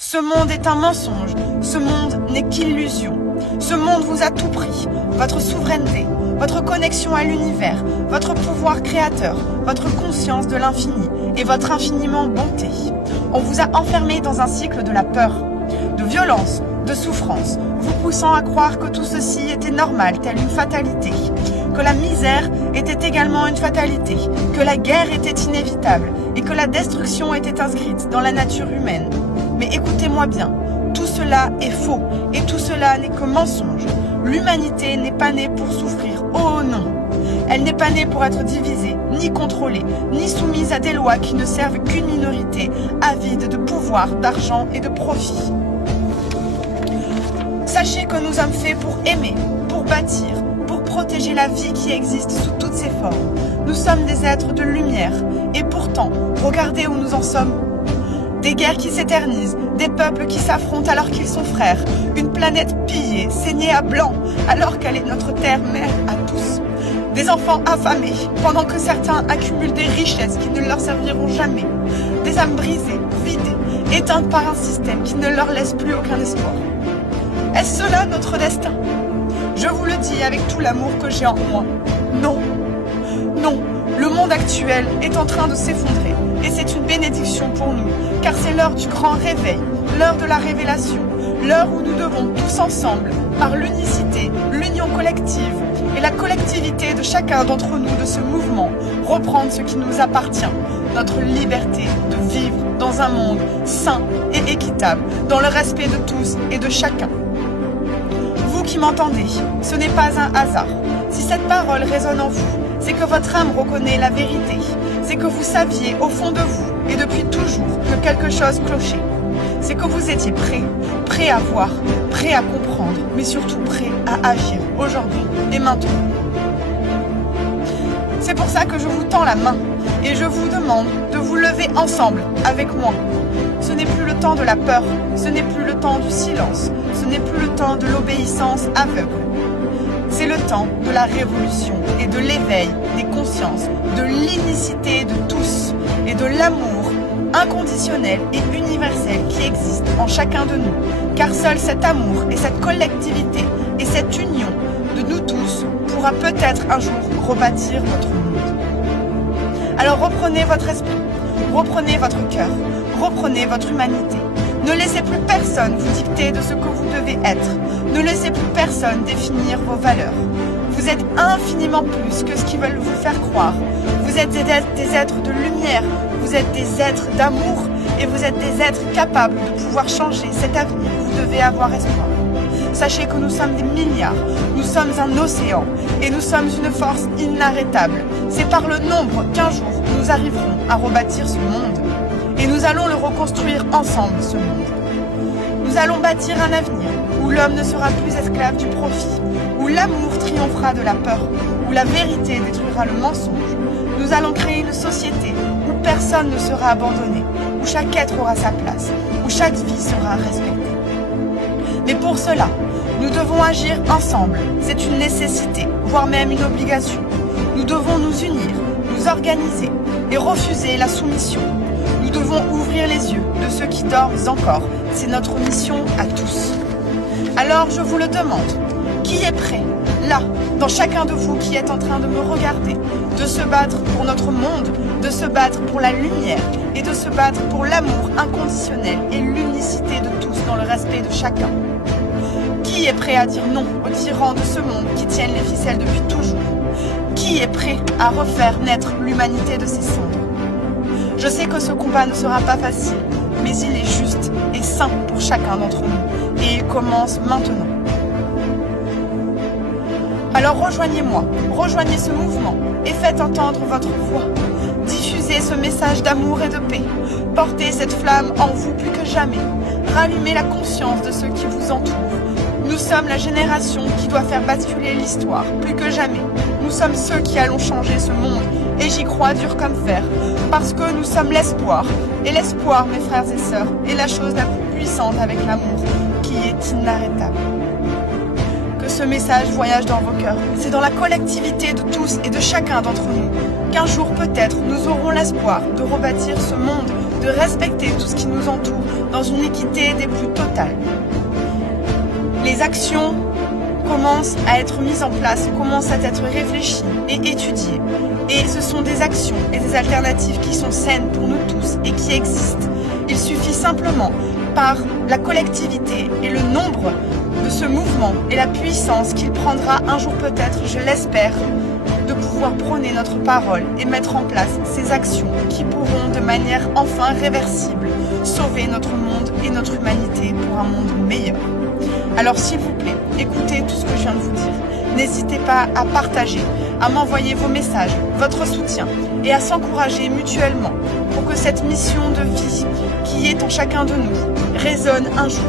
Ce monde est un mensonge, ce monde n'est qu'illusion. Ce monde vous a tout pris, votre souveraineté, votre connexion à l'univers, votre pouvoir créateur, votre conscience de l'infini et votre infiniment bonté. On vous a enfermé dans un cycle de la peur, de violence, de souffrance, vous poussant à croire que tout ceci était normal, telle une fatalité, que la misère était également une fatalité, que la guerre était inévitable et que la destruction était inscrite dans la nature humaine. Mais écoutez-moi bien, tout cela est faux et tout cela n'est que mensonge. L'humanité n'est pas née pour souffrir, oh non. Elle n'est pas née pour être divisée, ni contrôlée, ni soumise à des lois qui ne servent qu'une minorité avide de pouvoir, d'argent et de profit. Sachez que nous sommes faits pour aimer, pour bâtir, pour protéger la vie qui existe sous toutes ses formes. Nous sommes des êtres de lumière et pourtant, regardez où nous en sommes. Des guerres qui s'éternisent, des peuples qui s'affrontent alors qu'ils sont frères, une planète pillée, saignée à blanc, alors qu'elle est notre terre mère à tous. Des enfants affamés, pendant que certains accumulent des richesses qui ne leur serviront jamais. Des âmes brisées, vidées, éteintes par un système qui ne leur laisse plus aucun espoir. Est-ce cela notre destin? Je vous le dis avec tout l'amour que j'ai en moi. Non. Non, le monde actuel est en train de s'effondrer. Et c'est une bénédiction pour nous, car c'est l'heure du grand réveil, l'heure de la révélation, l'heure où nous devons tous ensemble, par l'unicité, l'union collective et la collectivité de chacun d'entre nous de ce mouvement, reprendre ce qui nous appartient, notre liberté de vivre dans un monde sain et équitable, dans le respect de tous et de chacun. Vous qui m'entendez, ce n'est pas un hasard. Si cette parole résonne en vous, c'est que votre âme reconnaît la vérité. C'est que vous saviez au fond de vous, et depuis toujours, que quelque chose clochait. C'est que vous étiez prêt à voir, prêt à comprendre, mais surtout prêt à agir aujourd'hui et maintenant. C'est pour ça que je vous tends la main et je vous demande de vous lever ensemble avec moi. Ce n'est plus le temps de la peur, ce n'est plus le temps du silence, ce n'est plus le temps de l'obéissance aveugle. C'est le temps de la révolution et de l'éveil des consciences, de l'inicité de tous et de l'amour inconditionnel et universel qui existe en chacun de nous. Car seul cet amour et cette collectivité et cette union de nous tous pourra peut-être un jour rebâtir notre monde. Alors reprenez votre esprit, reprenez votre cœur, reprenez votre humanité. Ne laissez plus personne vous dicter de ce que vous devez être. Ne laissez plus personne définir vos valeurs. Vous êtes infiniment plus que ce qu'ils veulent vous faire croire. Vous êtes des êtres de lumière, vous êtes des êtres d'amour et vous êtes des êtres capables de pouvoir changer cet avenir. Vous devez avoir espoir. Sachez que nous sommes des milliards, nous sommes un océan et nous sommes une force inarrêtable. C'est par le nombre qu'un jour nous arriverons à rebâtir ce monde. Et nous allons le reconstruire ensemble, ce monde. Nous allons bâtir un avenir où l'homme ne sera plus esclave du profit, où l'amour triomphera de la peur, où la vérité détruira le mensonge. Nous allons créer une société où personne ne sera abandonné, où chaque être aura sa place, où chaque vie sera respectée. Mais pour cela, nous devons agir ensemble. C'est une nécessité, voire même une obligation. Nous devons nous unir, nous organiser et refuser la soumission. Nous devons ouvrir les yeux de ceux qui dorment encore. C'est notre mission à tous. Alors je vous le demande, qui est prêt, là, dans chacun de vous qui est en train de me regarder, de se battre pour notre monde, de se battre pour la lumière et de se battre pour l'amour inconditionnel et l'unicité de tous dans le respect de chacun? Qui est prêt à dire non aux tyrans de ce monde qui tiennent les ficelles depuis toujours? Qui est prêt à refaire naître l'humanité de ses cendres? Je sais que ce combat ne sera pas facile, mais il est juste et sain pour chacun d'entre nous. Et il commence maintenant. Alors rejoignez-moi, rejoignez ce mouvement et faites entendre votre voix. Diffusez ce message d'amour et de paix. Portez cette flamme en vous plus que jamais. Rallumez la conscience de ceux qui vous entourent. Nous sommes la génération qui doit faire basculer l'histoire, plus que jamais. Nous sommes ceux qui allons changer ce monde, et j'y crois dur comme fer, parce que nous sommes l'espoir. Et l'espoir, mes frères et sœurs, est la chose la plus puissante avec l'amour, qui est inarrêtable. Que ce message voyage dans vos cœurs. C'est dans la collectivité de tous et de chacun d'entre nous qu'un jour peut-être nous aurons l'espoir de rebâtir ce monde de respecter tout ce qui nous entoure dans une équité des plus totales. Les actions commencent à être mises en place, commencent à être réfléchies et étudiées. Et ce sont des actions et des alternatives qui sont saines pour nous tous et qui existent. Il suffit simplement, par la collectivité et le nombre de ce mouvement et la puissance qu'il prendra un jour peut-être, je l'espère, de pouvoir prôner notre parole et mettre en place ces actions qui pourront de manière enfin réversible sauver notre monde et notre humanité pour un monde meilleur. Alors s'il vous plaît, écoutez tout ce que je viens de vous dire. N'hésitez pas à partager, à m'envoyer vos messages, votre soutien et à s'encourager mutuellement pour que cette mission de vie qui est en chacun de nous résonne un jour